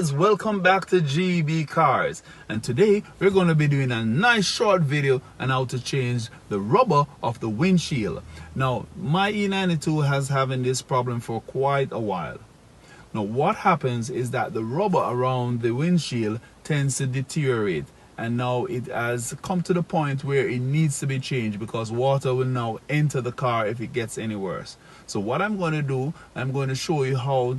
guys, welcome back to GB Cars, and today we're going to be doing a nice short video on how to change the rubber of the windshield. Now my E92 has having this problem for quite a while. Now what happens is that the rubber around the windshield tends to deteriorate, and now it has come to the point where it needs to be changed because water will now enter the car if it gets any worse. So what I'm going to do, I'm going to show you how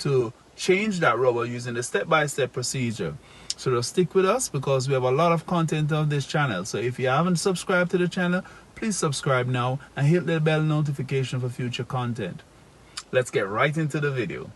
to change that rubber using the step-by-step procedure. So just stick with us because we have a lot of content on this channel. So if you haven't subscribed to the channel, please subscribe now and hit the bell notification for future content. Let's get right into the video.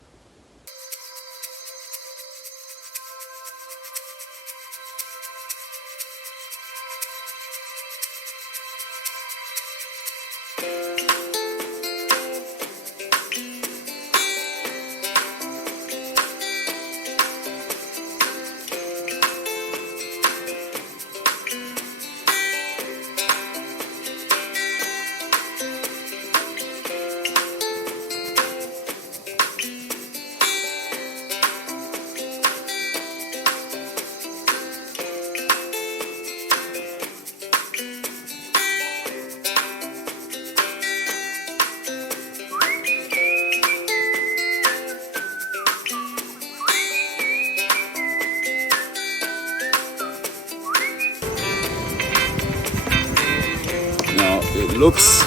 It looks,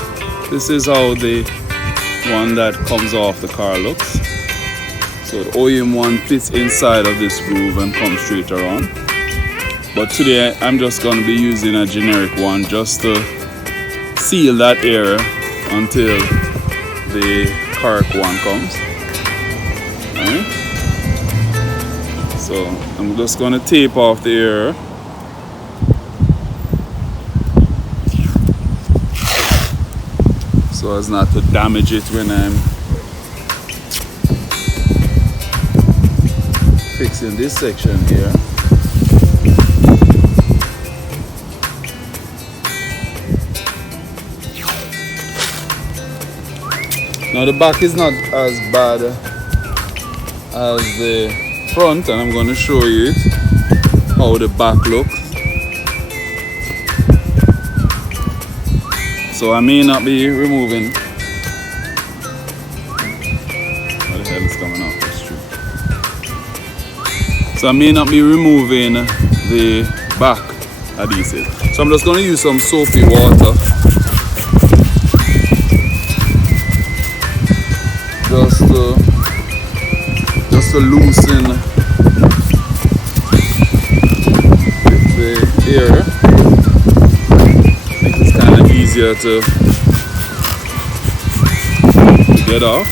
this is how the one that comes off the car looks. So the OEM one fits inside of this groove and comes straight around. But today I'm just going to be using a generic one just to seal that area until the correct one comes. Alright. So I'm just going to tape off the area. So as not to damage it when I'm fixing this section here. Now the back is not as bad as the front, and I'm going to show you it, how the back looks. So I may not be removing. What the hell is coming off this tree? So I may not be removing the back adhesive. So I'm just going to use some soapy water just to loosen the area. Easier to get off.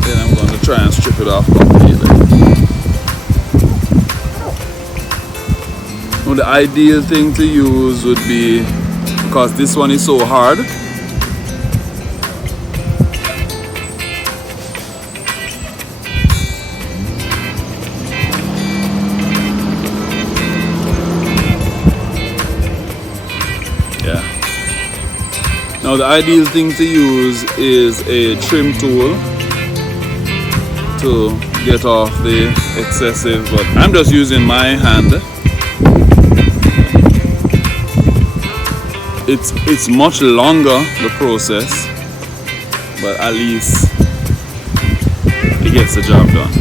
Then I'm going to try and strip it off completely. Now the ideal thing to use would be, because this one is so hard, now the ideal thing to use is a trim tool to get off the excessive, but I'm just using my hand. It's much longer, the process, but at least it gets the job done.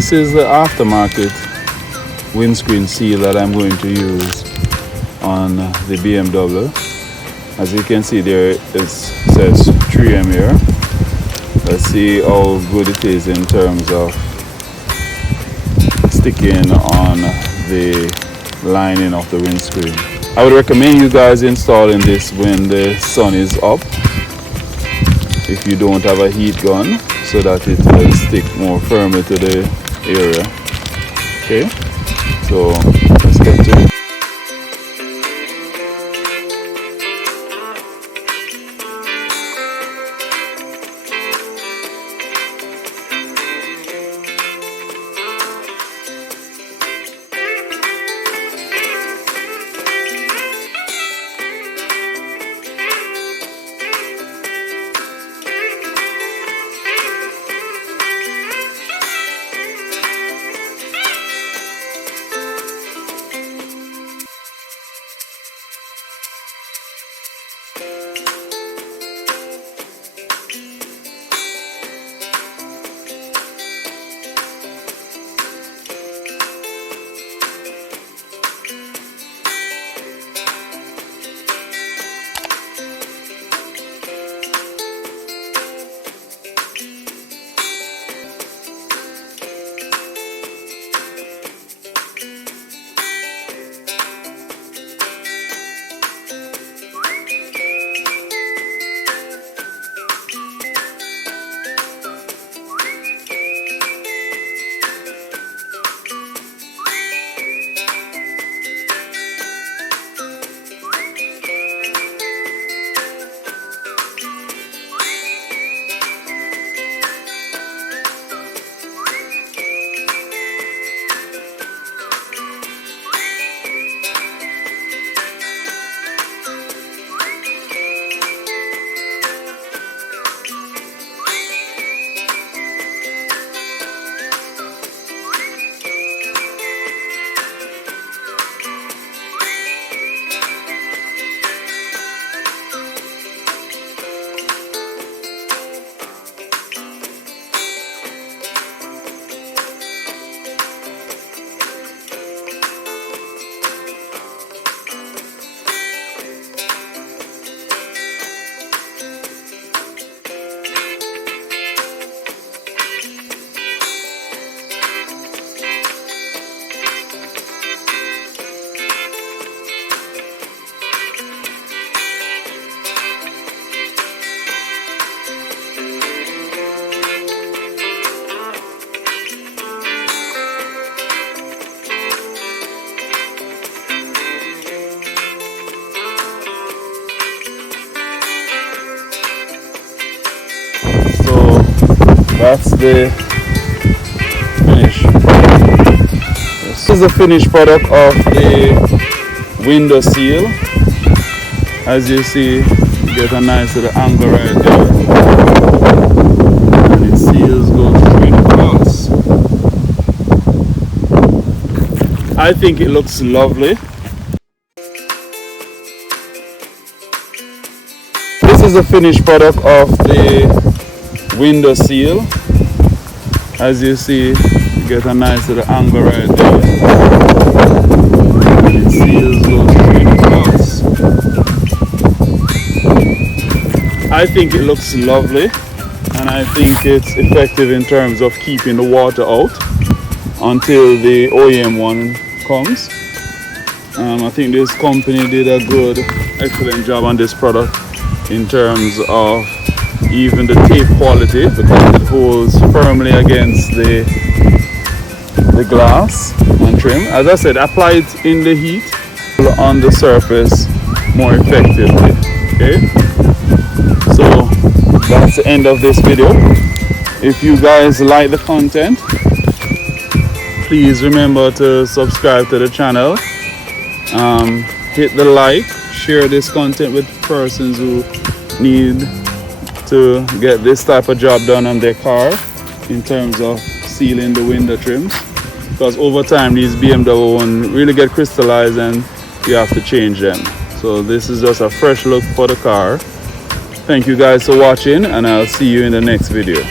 this is the aftermarket windscreen seal that I'm going to use on the BMW. As you can see there, it says 3M here. Let's see how good it is in terms of sticking on the lining of the windscreen. I would recommend you guys installing this when the sun is up, if you don't have a heat gun, so that it will stick more firmly to the area. Okay, so let's get to it. That's the finish. This is the finished product of the window seal. As you see, you get a nice little angle right there, and it seals goes straight across. I think it looks lovely. This is the finished product of the window seal. As you see, you get a nice little angle right there, and it seals goes straight across. I think it looks lovely, and I think it's effective in terms of keeping the water out until the OEM one comes. I think this company did a good, excellent job on this product in terms of even the tape quality, because it holds firmly against the glass and trim. As I said, apply it in the heat on the surface more effectively. Okay, so that's the end of this video. If you guys like the content, please remember to subscribe to the channel, hit the like, share this content with persons who need to get this type of job done on their car in terms of sealing the window trims, because over time these BMW ones really get crystallized and you have to change them. So this is just a fresh look for the car. Thank you guys for watching, and I'll see you in the next video.